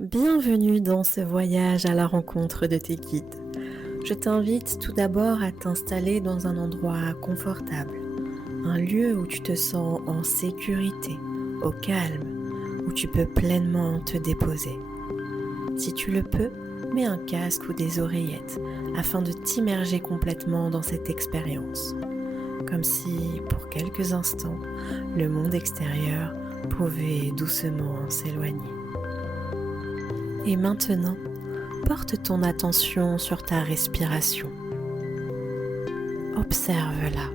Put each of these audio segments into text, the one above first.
Bienvenue dans ce voyage à la rencontre de tes guides. Je t'invite tout d'abord à t'installer dans un endroit confortable, un lieu où tu te sens en sécurité, au calme, où tu peux pleinement te déposer. Si tu le peux, mets un casque ou des oreillettes afin de t'immerger complètement dans cette expérience, comme si, pour quelques instants, le monde extérieur pouvait doucement s'éloigner. Et maintenant, porte ton attention sur ta respiration. Observe-la.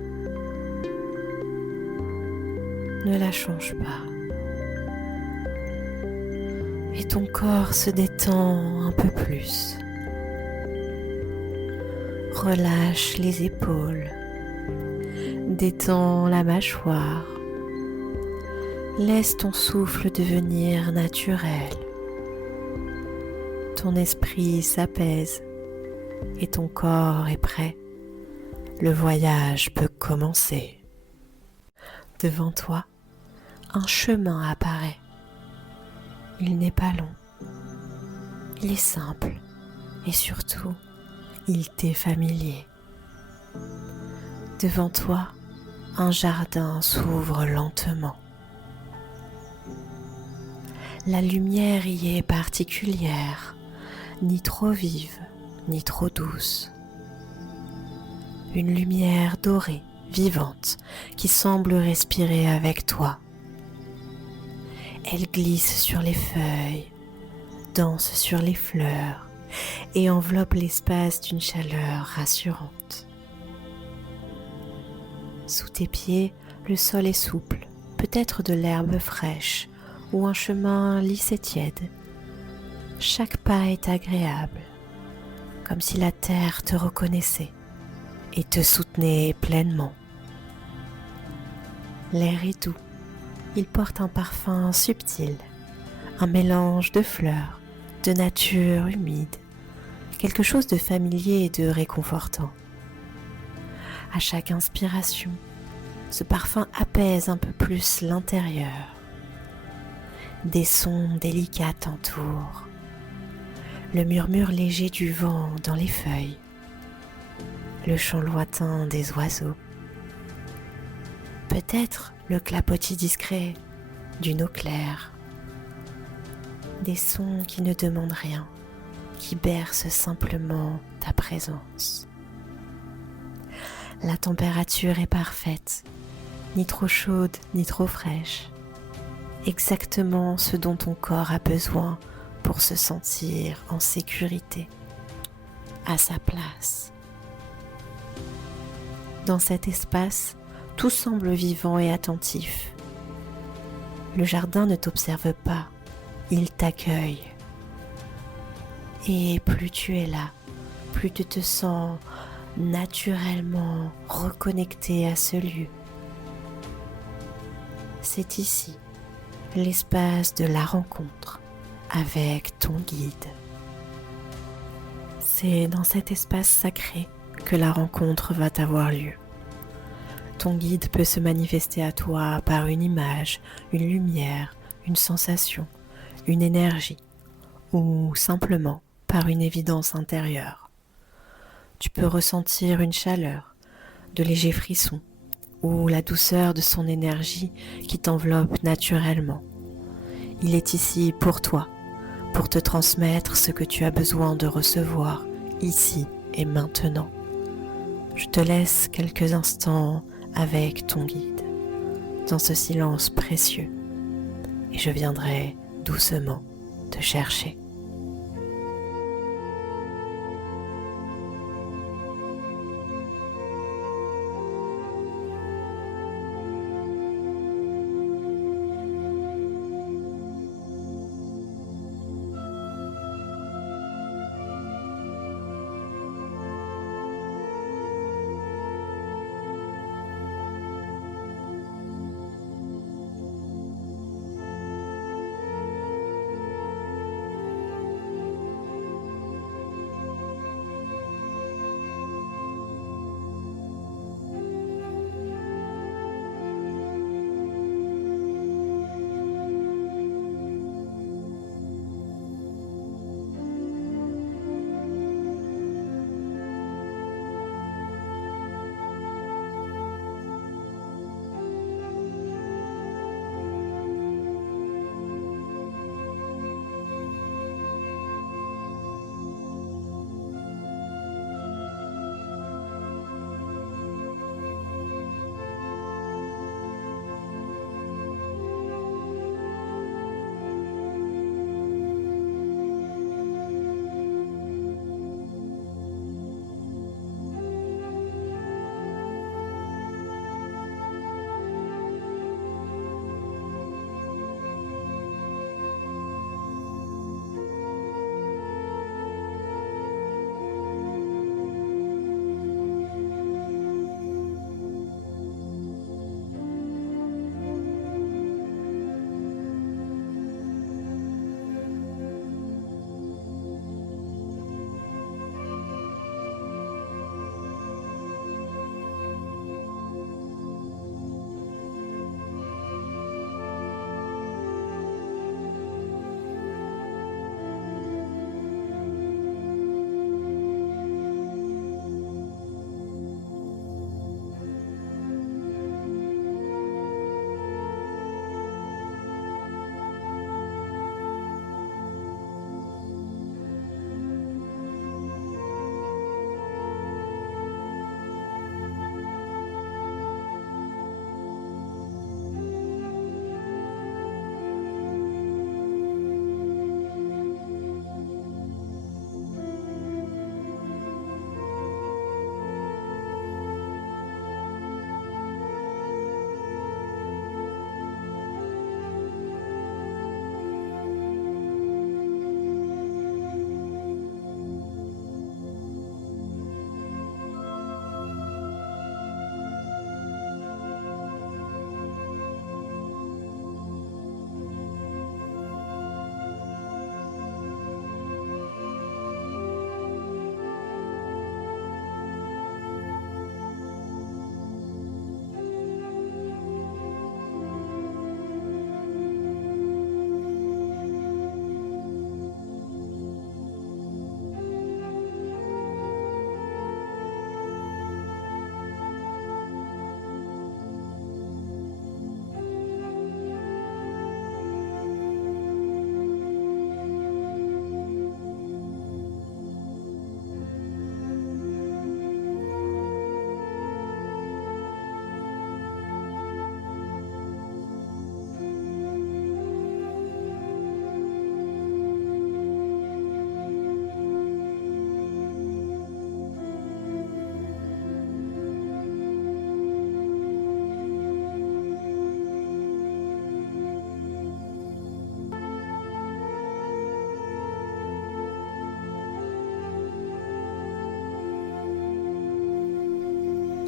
Ne la change pas. Et ton corps se détend un peu plus. Relâche les épaules. Détends la mâchoire. Laisse ton souffle devenir naturel. Ton esprit s'apaise et ton corps est prêt. Le voyage peut commencer. Devant toi, un chemin apparaît. Il n'est pas long. Il est simple et surtout, il t'est familier. Devant toi, un jardin s'ouvre lentement. La lumière y est particulière, ni trop vive, ni trop douce. Une lumière dorée, vivante, qui semble respirer avec toi. Elle glisse sur les feuilles, danse sur les fleurs et enveloppe l'espace d'une chaleur rassurante. Sous tes pieds, le sol est souple, peut-être de l'herbe fraîche ou un chemin lisse et tiède. Chaque pas est agréable, comme si la terre te reconnaissait et te soutenait pleinement. L'air est doux, il porte un parfum subtil, un mélange de fleurs, de nature humide, quelque chose de familier et de réconfortant. À chaque inspiration, ce parfum apaise un peu plus l'intérieur. Des sons délicats t'entourent, le murmure léger du vent dans les feuilles, le chant lointain des oiseaux, peut-être le clapotis discret d'une eau claire, des sons qui ne demandent rien, qui bercent simplement ta présence. La température est parfaite, ni trop chaude ni trop fraîche, exactement ce dont ton corps a besoin pour se sentir en sécurité, à sa place. Dans cet espace, tout semble vivant et attentif. Le jardin ne t'observe pas, il t'accueille. Et plus tu es là, plus tu te sens naturellement reconnecté à ce lieu. C'est ici, l'espace de la rencontre avec ton guide. C'est dans cet espace sacré que la rencontre va avoir lieu. Ton guide peut se manifester à toi par une image, une lumière, une sensation, une énergie ou simplement par une évidence intérieure. Tu peux ressentir une chaleur, de légers frissons ou la douceur de son énergie qui t'enveloppe naturellement. Il est ici pour toi, pour te transmettre ce que tu as besoin de recevoir ici et maintenant. Je te laisse quelques instants avec ton guide, dans ce silence précieux, et je viendrai doucement te chercher.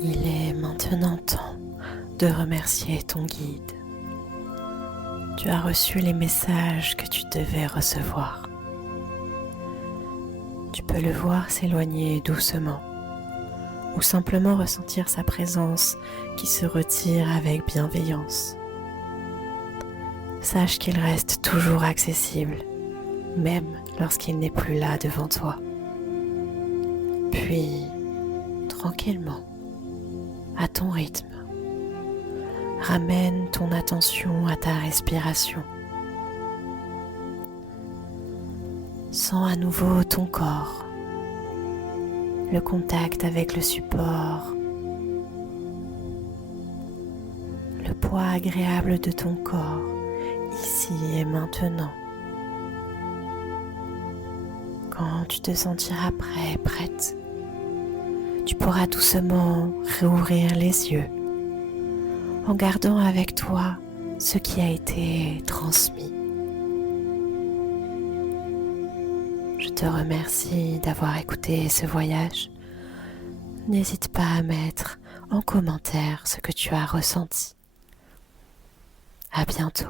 Il est maintenant temps de remercier ton guide. Tu as reçu les messages que tu devais recevoir. Tu peux le voir s'éloigner doucement ou simplement ressentir sa présence qui se retire avec bienveillance. Sache qu'il reste toujours accessible, même lorsqu'il n'est plus là devant toi. Puis, tranquillement, à ton rythme, ramène ton attention à ta respiration. Sens à nouveau ton corps, le contact avec le support, le poids agréable de ton corps, ici et maintenant. Quand tu te sentiras prêt, prête, tu pourras doucement rouvrir les yeux en gardant avec toi ce qui a été transmis. Je te remercie d'avoir écouté ce voyage. N'hésite pas à mettre en commentaire ce que tu as ressenti. À bientôt.